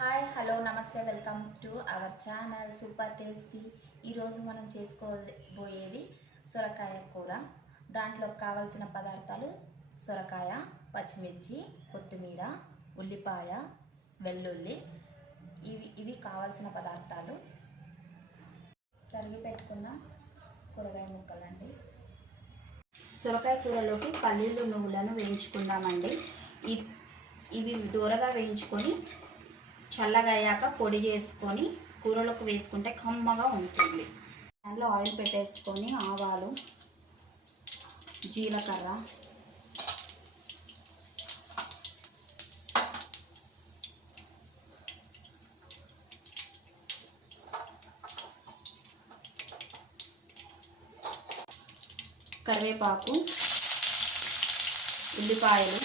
Hi hello నమస్తే welcome to our channel super tasty. ఈరోజు మనం చేసుకోబోయేది సొరకాయ కూర. దాంట్లో కావాల్సిన పదార్థాలు సొరకాయ, పచ్చిమిర్చి, కొత్తిమీర, ఉల్లిపాయ, వెల్లుల్లి. ఇవి కావాల్సిన పదార్థాలు. తరిగి పెట్టుకున్న కూరగాయ ముక్కలండి. సొరకాయ కూరలోకి పల్లీలు నువ్వులను వేయించుకుందామండి. ఇవి దూరగా వేయించుకొని చల్లగా అయ్యాక పొడి చేసుకొని కూరలోకి వేసుకుంటే కమ్మగా ఉంటుంది. దాంట్లో ఆయిల్ పెట్టేసుకొని ఆవాలు, జీలకర్ర, కరివేపాకు, ఉల్లిపాయలు,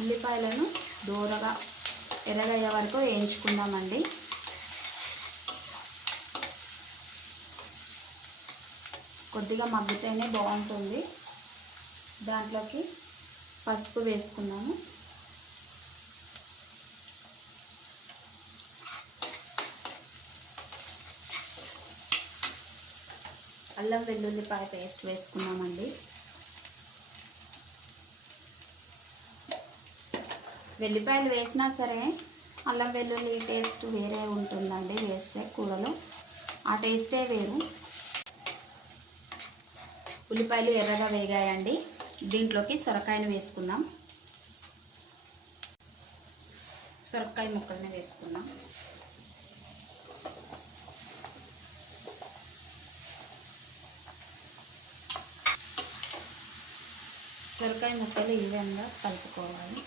ఉల్లిపాయలను దూరగా ఎర్రగయ్యే వరకు వేయించుకుందామండి. కొద్దిగా మగ్గితేనే బాగుంటుంది. దాంట్లోకి పసుపు వేసుకున్నాము. అల్లం వెల్లుల్లిపాయ పేస్ట్ వేసుకున్నామండి. వెల్లిపాయలు వేసినా సరే అల్లం వెల్లుల్లి టేస్ట్ వేరే ఉంటుందండి. వేస్తే కూరలో ఆ టేస్టే వేరు. ఉల్లిపాయలు ఎర్రగా వేగాయండి. దీంట్లోకి సొరకాయను వేసుకుందాం. సొరకాయ ముక్కల్ని వేసుకుందాం. సొరకాయ ముక్కలు ఈవెన్గా కలుపుకోవాలి.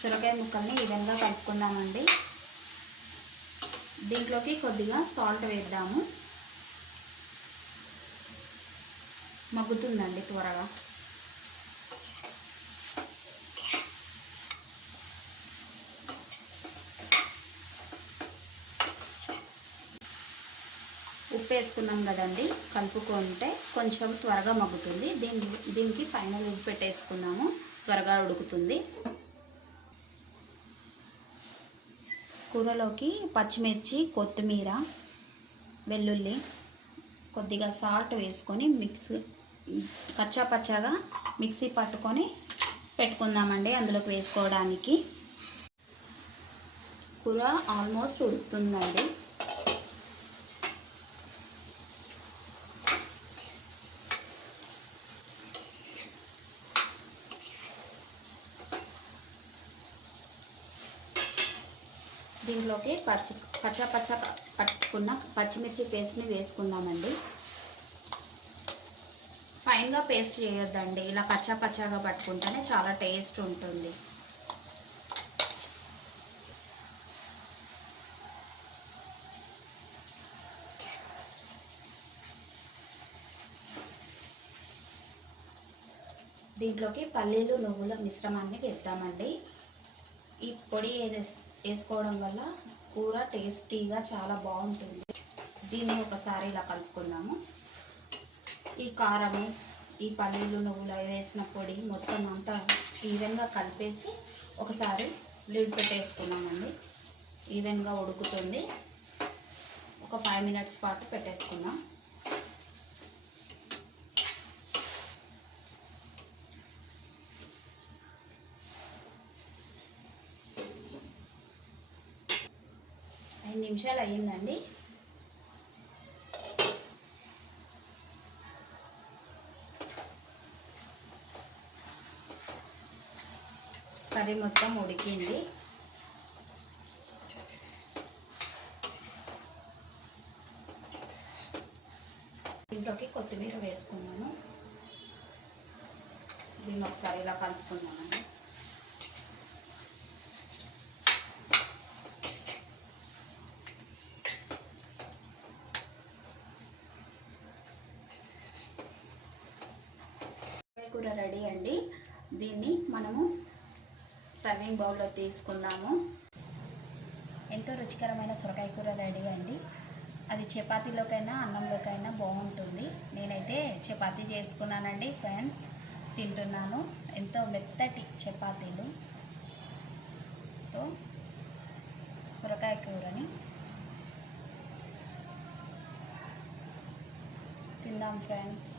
సొరకాయ ముక్కల్ని ఈవెన్గా కలుపుకుందామండి. దీంట్లోకి కొద్దిగా సాల్ట్ వేద్దాము. మగ్గుతుందండి త్వరగా. ఉప్పు వేసుకున్నాం కదండి, కలుపుకుంటే కొంచెం త్వరగా మగ్గుతుంది. దీనికి పైన లిడ్ పెట్టేసుకున్నాము, త్వరగా ఉడుకుతుంది. కూరలోకి పచ్చిమిర్చి, కొత్తిమీర, వెల్లుల్లి, కొద్దిగా సాల్ట్ వేసుకొని కచ్చా పచ్చాగా మిక్సీ పట్టుకొని పెట్టుకుందామండి అందులోకి వేసుకోవడానికి. కూర ఆల్మోస్ట్ ఉడుకుతుందండి. దీంట్లోకి పచ్చ పట్టుకున్న పచ్చిమిర్చి పేస్ట్ని వేసుకుందామండి. ఫైన్గా పేస్ట్ చేయొద్దండి, ఇలా పచ్చగా పట్టుకుంటేనే చాలా టేస్ట్ ఉంటుంది. దీంట్లోకి పల్లీలు నువ్వుల మిశ్రమాన్ని వేద్దామండి. ఈ పొడి వేసుకోవడం వల్ల కూర టేస్టీగా చాలా బాగుంటుంది. దీన్ని ఒకసారి ఇలా కలుపుకుందాము. ఈ కారము, ఈ పల్లీలు నువ్వులు వేసిన పొడి మొత్తం అంతా ఈవెన్గా కలిపేసి ఒకసారి లిడ్ పెట్టేసుకున్నామండి. ఈవెన్గా ఉడుకుతుంది. ఒక 5 మినిట్స్ పాటు పెట్టేసుకున్నాం. నిమిషాలు అయ్యిందండి. కర్రీ మొత్తం ఉడికింది. దీంట్లోకి కొత్తిమీర వేసుకున్నాను. దీన్ని ఒకసారి ఇలా కలుపుకున్నామండి. కూర రెడీ అండి. దీన్ని మనము సర్వింగ్ బౌల్లో తీసుకుందాము. ఎంతో రుచికరమైన సొరకాయ కూర రెడీ అండి. అది చపాతీలోకైనా అన్నంలోకైనా బాగుంటుంది. నేనైతే చపాతీ చేసుకున్నానండి ఫ్రెండ్స్, తింటున్నాను. ఎంతో మెత్తటి చపాతీలు తో సొరకాయ కూరని తిందాం ఫ్రెండ్స్.